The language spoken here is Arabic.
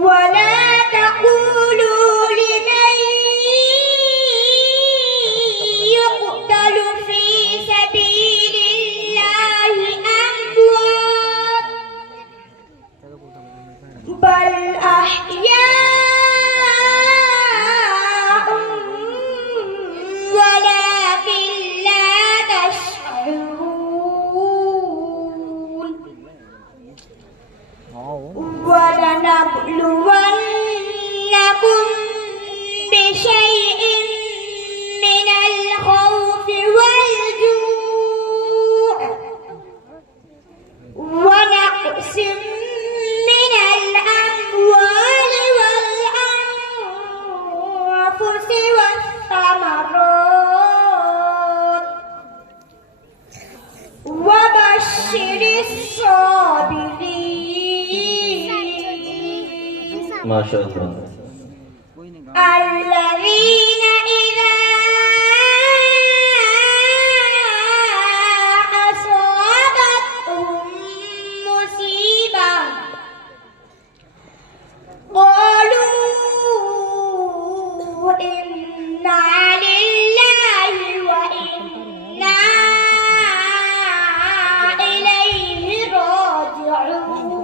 ولا تقولوا لمن يقتل في سبيل الله أموات بل أحياء ولكن لا تشعرون ولنبلونكم بشيء من الخوف والجوع ونقص من الأموال والأنفس والثمرات وبشر الصابرين ما شاء الله الذين إذا أصابتهم مصيبة قالوا إنا لله وإنا إليه راجعون.